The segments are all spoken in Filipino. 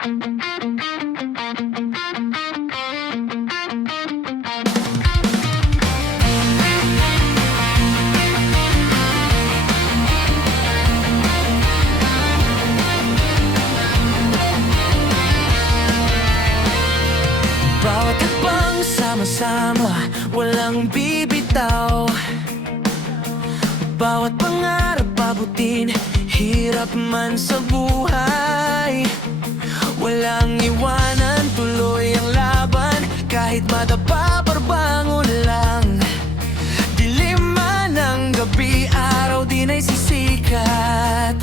Bawat hakbang sama-sama, walang bibitaw. Bawat pangarap abutin, hirap man sa buhay. Walang iwanan, tuloy ang laban, kahit madapa parbangon lang. Dilim man ang gabi, araw din ay sisikat.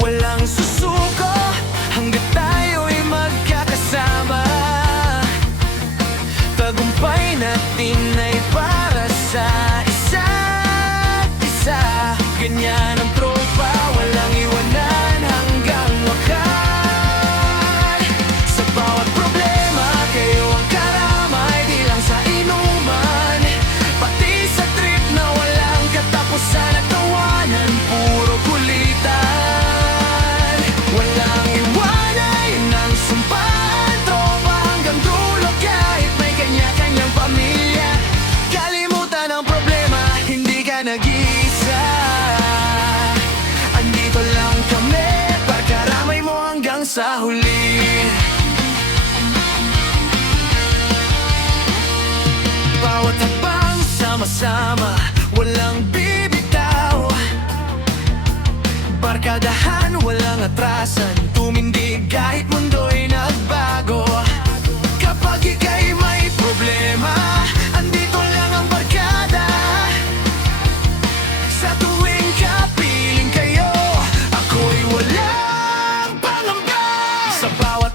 Walang susuko hanggat tayo'y magkakasama. Tagumpay natin ay para sa isa't isa. Ganyan ang tropa, walang iwanan hanggang wakas. Sa bawat problema, kayo ang karamay, di lang sa inuman, pati sa trip na walang katapusan at tawanan, puro kulitan. Walang iwanan, yun ang sumpaan, tropa hanggang dulo, kahit may kanya-kanyang pamilya. Kalimutan ang problema, hindi ka nag-iisa. Andito lang kami, pagkaramay mo hanggang sa huli. Bawat hakbang sama-sama, walang bibitaw. Barkadahan, walang atrasan, tumindig kahit mundo'y nagbago. Kapag ika'y may problema, andito lang ang barkada. Sa tuwing kapiling kayo, ako'y walang pangamba. Sa bawat